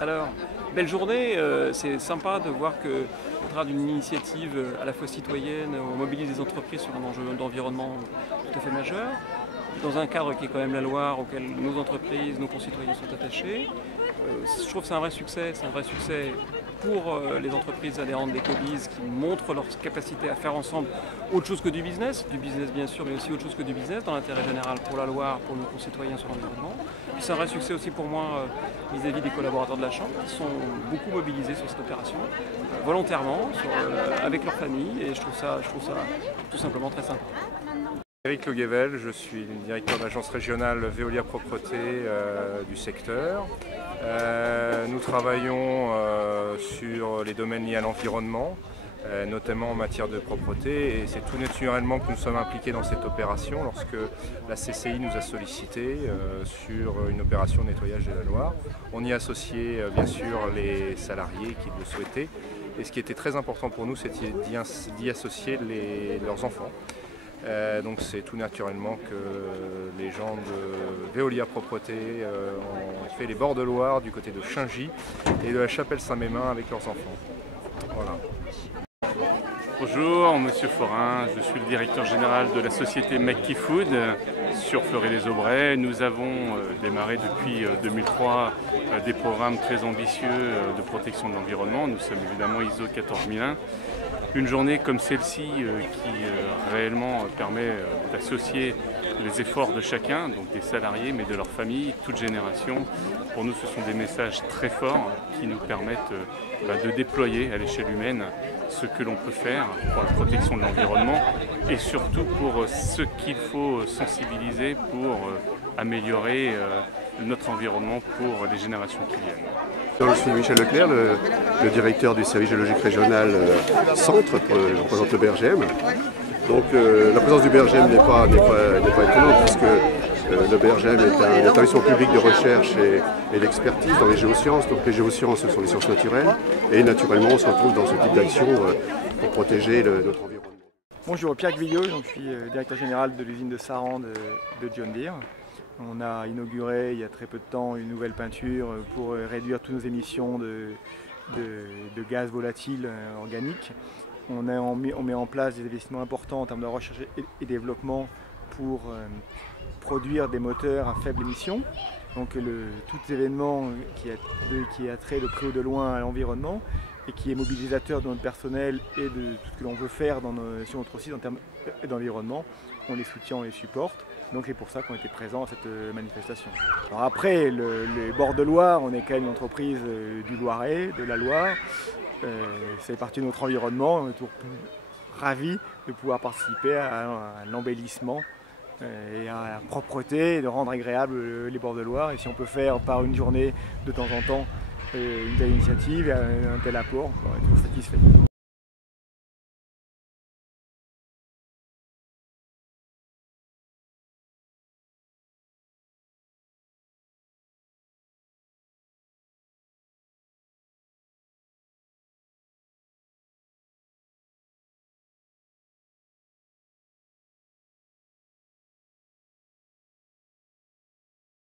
Alors, belle journée, c'est sympa de voir que, au travers d'une initiative à la fois citoyenne, on mobilise les entreprises sur un enjeu d'environnement tout à fait majeur, dans un cadre qui est quand même la Loire, auquel nos entreprises, nos concitoyens sont attachés. Je trouve que c'est un vrai succès, pour les entreprises adhérentes d'Ecobiz qui montrent leur capacité à faire ensemble autre chose que du business bien sûr, mais aussi autre chose que du business, dans l'intérêt général pour la Loire, pour nos concitoyens sur l'environnement. Puis c'est un vrai succès aussi pour moi vis-à-vis des collaborateurs de la Chambre qui sont beaucoup mobilisés sur cette opération, volontairement, avec leur famille, et je trouve ça tout simplement très sympa. Éric Le Guével, je suis le directeur de l'agence régionale Veolia Propreté du secteur. Nous travaillons sur les domaines liés à l'environnement, notamment en matière de propreté, et c'est tout naturellement que nous sommes impliqués dans cette opération lorsque la CCI nous a sollicité sur une opération de nettoyage de la Loire. On y a associé bien sûr les salariés qui le souhaitaient, et ce qui était très important pour nous, c'était d'y associer leurs enfants. Donc c'est tout naturellement que les gens de Veolia Propreté ont fait les bords de Loire du côté de Chaingy et de la Chapelle-Saint-Mémin avec leurs enfants. Voilà. Bonjour, Monsieur Forin, je suis le directeur général de la société Mackie Food sur Fleury-les-Aubrais. Nous avons démarré depuis 2003 des programmes très ambitieux de protection de l'environnement. Nous sommes évidemment ISO 14001. Une journée comme celle-ci qui réellement permet d'associer les efforts de chacun, donc des salariés, mais de leur famille, toute génération. Pour nous, ce sont des messages très forts qui nous permettent de déployer à l'échelle humaine ce que l'on peut faire pour la protection de l'environnement et surtout pour ce qu'il faut sensibiliser pour améliorer notre environnement pour les générations qui viennent. Je suis Michel Leclerc, le directeur du service géologique régional Centre, je représente le BRGM. Donc la présence du BRGM n'est pas étonnante puisque le BRGM est un établissement public de recherche et d'expertise dans les géosciences. Donc les géosciences, ce sont les sciences naturelles et naturellement on se retrouve dans ce type d'action pour protéger notre environnement. Bonjour, Pierre Gvillot, je suis directeur général de l'usine de Saran de John Deere. On a inauguré il y a très peu de temps une nouvelle peinture pour réduire toutes nos émissions de gaz volatiles organiques. On met en place des investissements importants en termes de recherche et développement pour produire des moteurs à faible émission. Donc tout événement qui a trait de près ou de loin à l'environnement et qui est mobilisateur de notre personnel et de tout ce que l'on veut faire sur notre site en termes d'environnement, on les soutient, on les supporte. Donc c'est pour ça qu'on était présents à cette manifestation. Alors après, les bords de Loire, on est quand même une entreprise du Loiret, de la Loire. C'est partie de notre environnement. On est toujours ravis de pouvoir participer à l'embellissement et à la propreté et de rendre agréable les bords de Loire. Et si on peut faire par une journée de temps en temps une telle initiative et un tel apport, on est toujours satisfait.